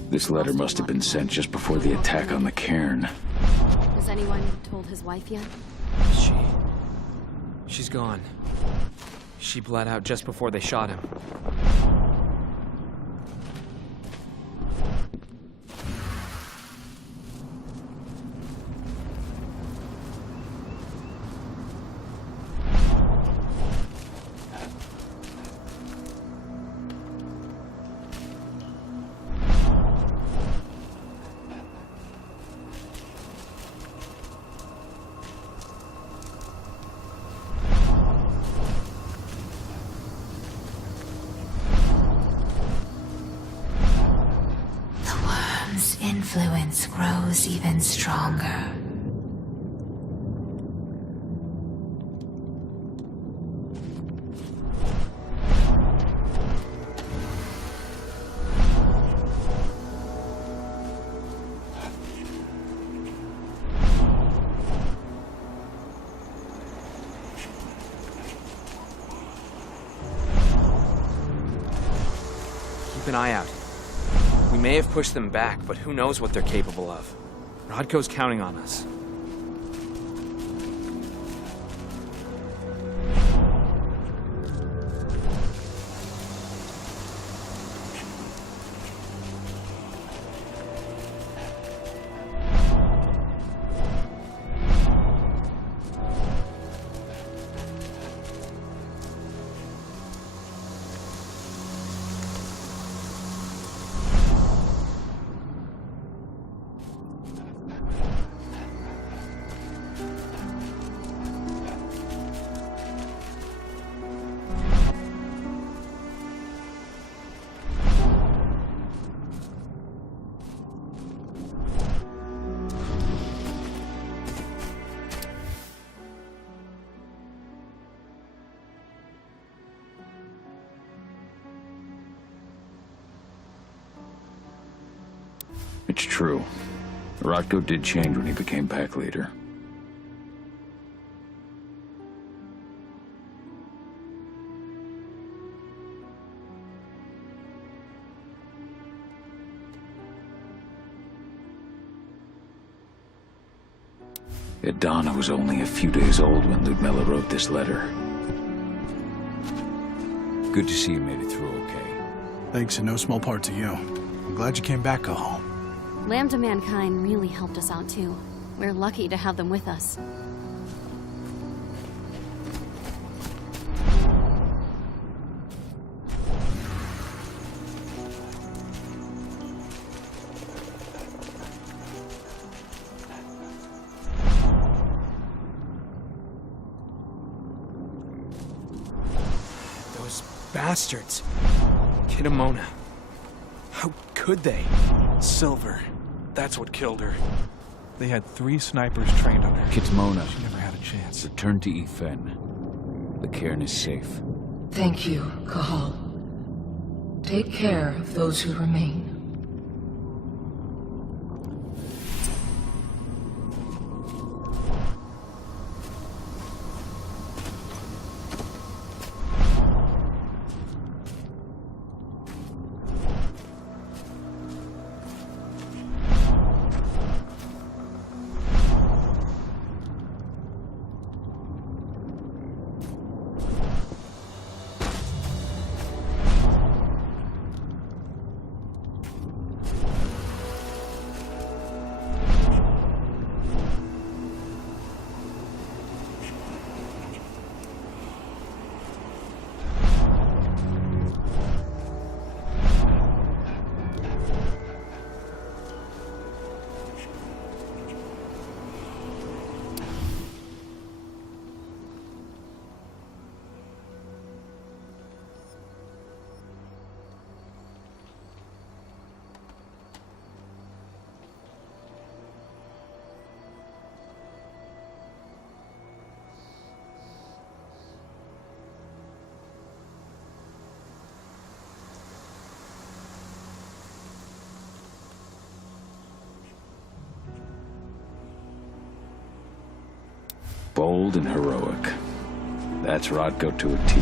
This letter must have been sent just before the attack on the cairn. Has anyone told his wife yet? She's gone. She bled out just before they shot him. Influence grows even stronger. Keep an eye out. We may have pushed them back, but who knows what they're capable of. Rodko's counting on us. It's true. Rotko did change when he became pack leader. Donna was only a few days old when Ludmilla wrote this letter. Good to see you made it through okay. Thanks in no small part to you. I'm glad you came back, Cahal. Lambda Mankind really helped us out too. We're lucky to have them with us. Bastards. Kitamona. How could they? Silver. That's what killed her. They had 3 snipers trained on her. Kitamona. She never had a chance. Return to Efen. The cairn is safe. Thank you, Cahal. Take care of those who remain. Bold and heroic. That's Rotko to a T.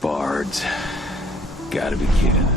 Bards. Gotta be kidding.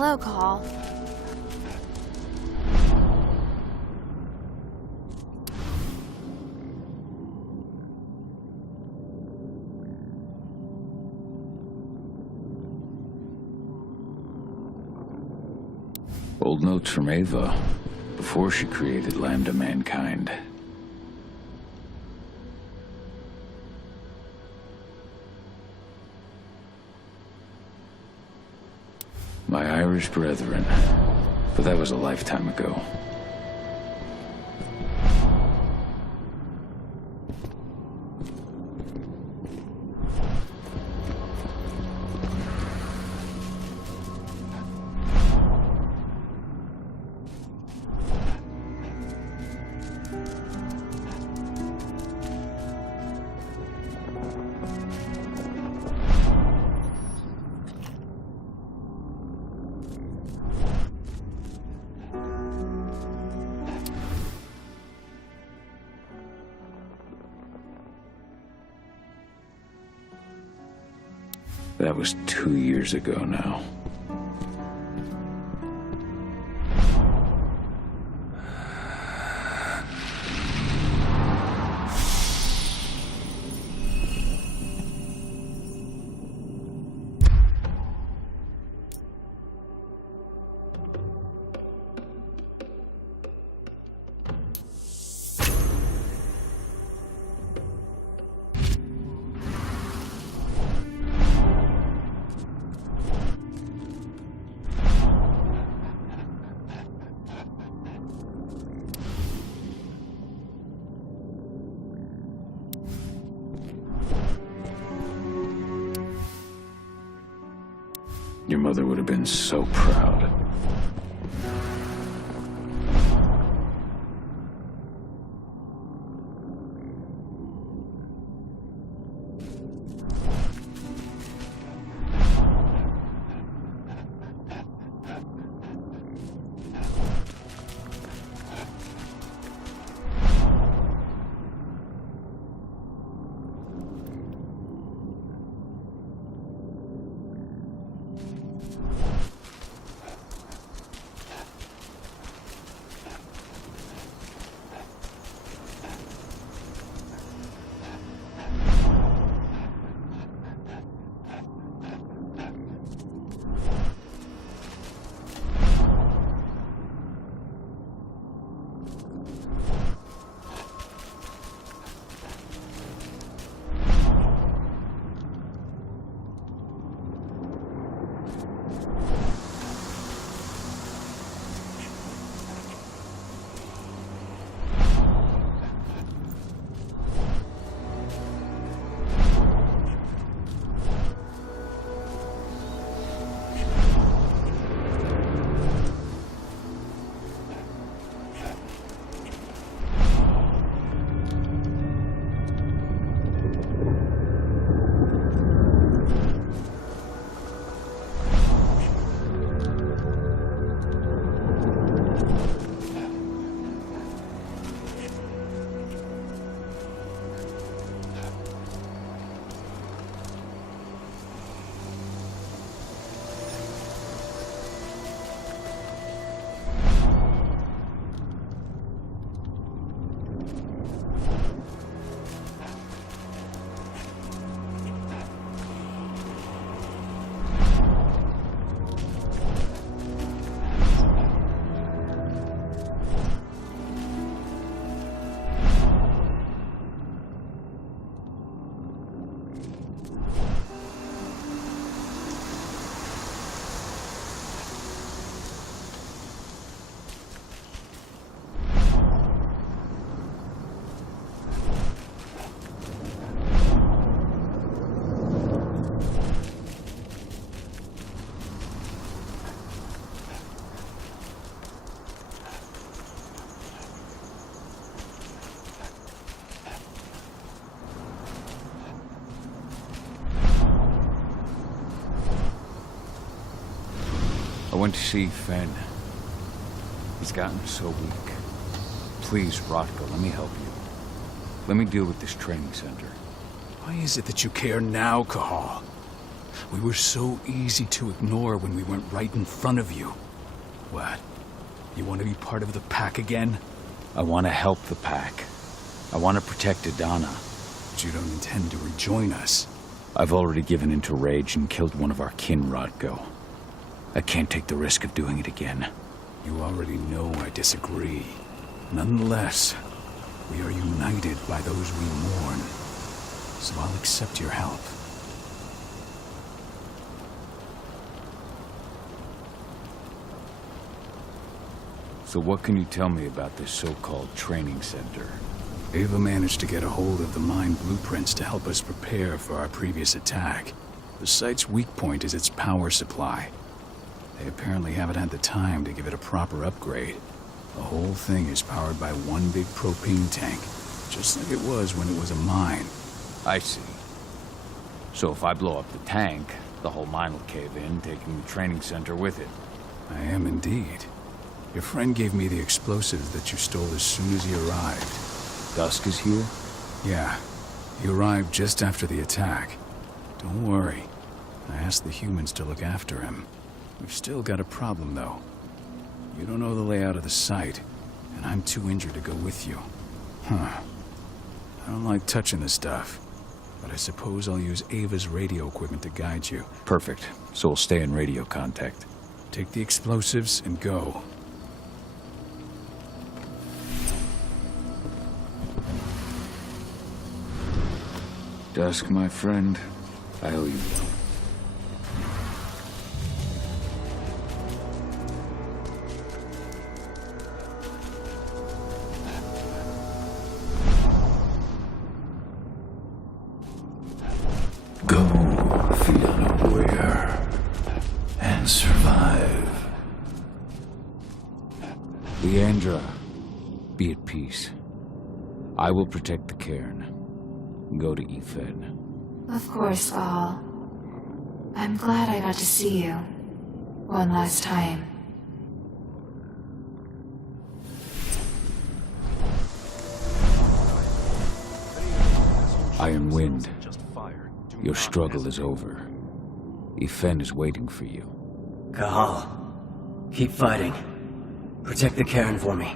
Hello, Call. Old notes from Ava, before she created Lambda Mankind. My Irish brethren, but that was a lifetime ago. That was 2 years ago now. Your mother would have been so proud. I went to see Fenn. He's gotten so weak. Please, Rotko, let me help you. Let me deal with this training center. Why is it that you care now, Cahal? We were so easy to ignore when we went right in front of you. What? You want to be part of the pack again? I want to help the pack. I want to protect Adana. But you don't intend to rejoin us. I've already given into rage and killed one of our kin, Rodko. I can't take the risk of doing it again. You already know I disagree. Nonetheless, we are united by those we mourn. So I'll accept your help. So what can you tell me about this so-called training center? Ava managed to get a hold of the mine blueprints to help us prepare for our previous attack. The site's weak point is its power supply. They apparently haven't had the time to give it a proper upgrade. The whole thing is powered by one big propane tank, just like it was when it was a mine. I see. So if I blow up the tank, the whole mine will cave in, taking the training center with it. I am indeed. Your friend gave me the explosives that you stole as soon as he arrived. Dusk is here? Yeah. He arrived just after the attack. Don't worry. I asked the humans to look after him. We've still got a problem, though. You don't know the layout of the site, and I'm too injured to go with you. Huh. I don't like touching the stuff, but I suppose I'll use Ava's radio equipment to guide you. Perfect. So we'll stay in radio contact. Take the explosives and go. Dusk, my friend, I owe you one. Go the unaware and survive. Leandra, be at peace. I will protect the cairn. Go to Ethan. Of course, Gaal. I'm glad I got to see you. One last time. Iron Wind, your struggle is over. Ethan is waiting for you. Gaal, keep fighting. Protect the cairn for me.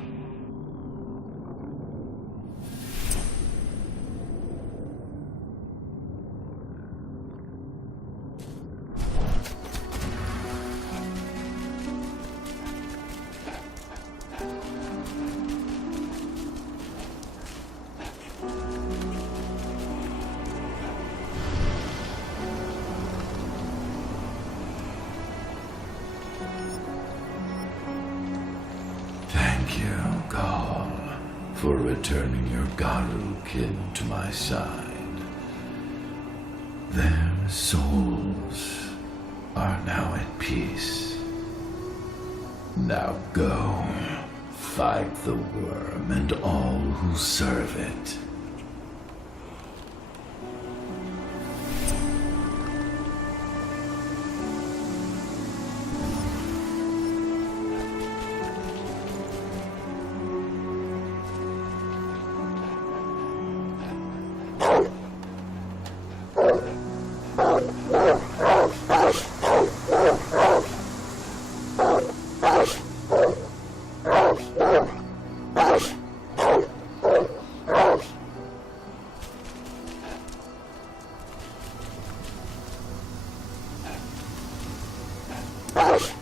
Thank you, Gaal, for returning your Garu kin to my side. Their souls are now at peace. Now go, fight the worm and all who serve it. Parte.